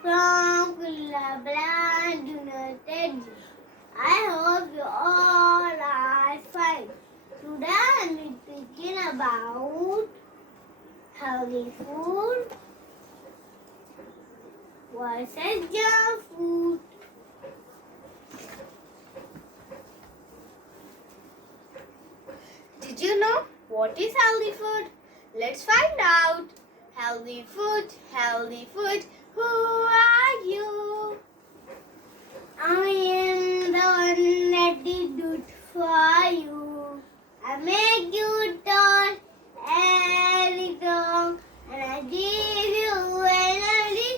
from Kulablan United. I hope you all are fine. Today I will be speaking about healthy food versus junk food. Did you know what is healthy food? Let's find out. Healthy food, who are you? I am the one that did it for you. I make you tall and strong, and I give you energy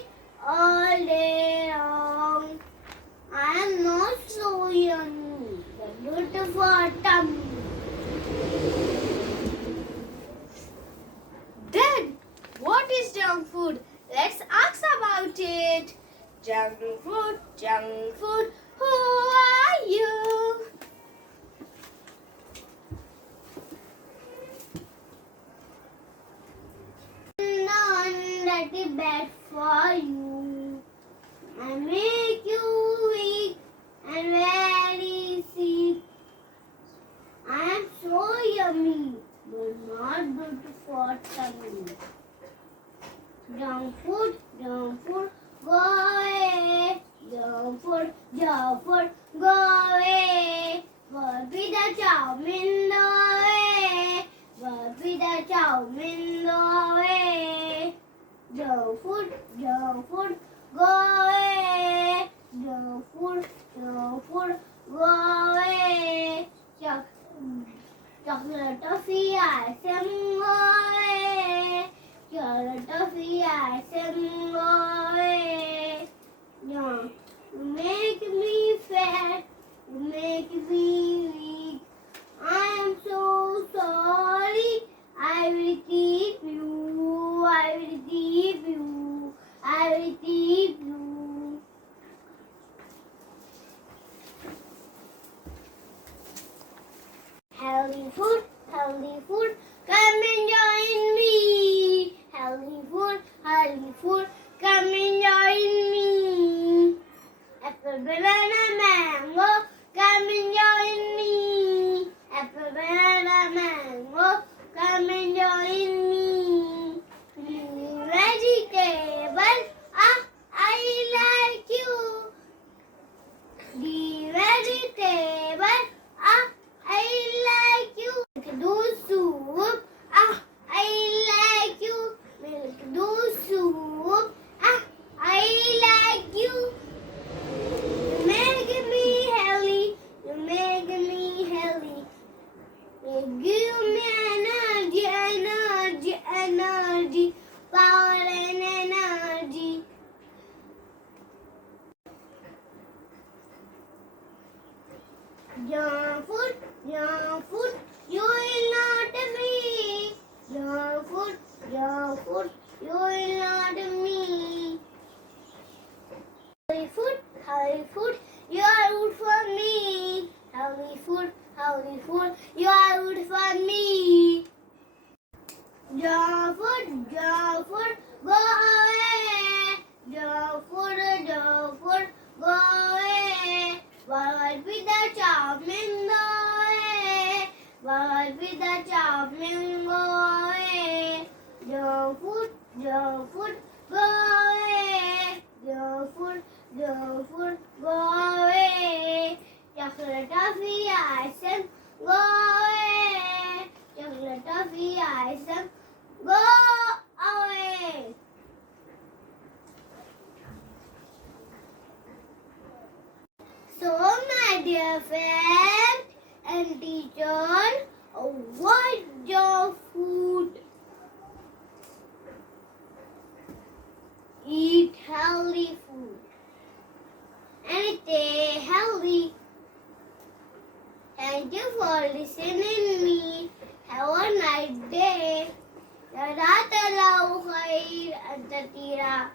all day long. I am not so young, the good for tummy. Then, what is junk food? Let's ask about it. Junk food, who are you? None that is bad for you. I make you weak and very sick. I am so yummy, but not good for tummy. Junk food, go away. Junk food, go away. Burfi the chowmin, go away. Burfi the chowmin, go away. Junk food, go away. Junk food, go away. Chocolate toffee, ice cream, go away. Chocolate toffee, ice cream, go away. You make me fat, you make me weak. I am so sorry. I will keep you, I will keep you, I will keep you. Healthy food, come and join me. Healthy food, come and join me. Apple, banana, mango, come and join me. Apple, banana, mango, come and join me. Green vegetable, I like you. Green vegetable, I like you. Milk do soup, I like you. Milk do soup, I like you. You make me healthy, you make me healthy. You give me energy, power and energy. Junk food, you will not me. Junk food, you will not me. Healthy food, you are good for me. Healthy food, you are good for me. Junk food, go away. Junk food, go away. Burfi the chowmin, go away. Burfi the chowmin, go away. Junk food, go away. Junk food, go away. Chocolate toffee, ice cream, go away. Chocolate toffee, ice cream, go away. So, my dear friend and teacher, avoid junk food. Eat healthy food and stay healthy. Thank you for listening me. Have a nice day. Jazakallahu khair, Anta Tira.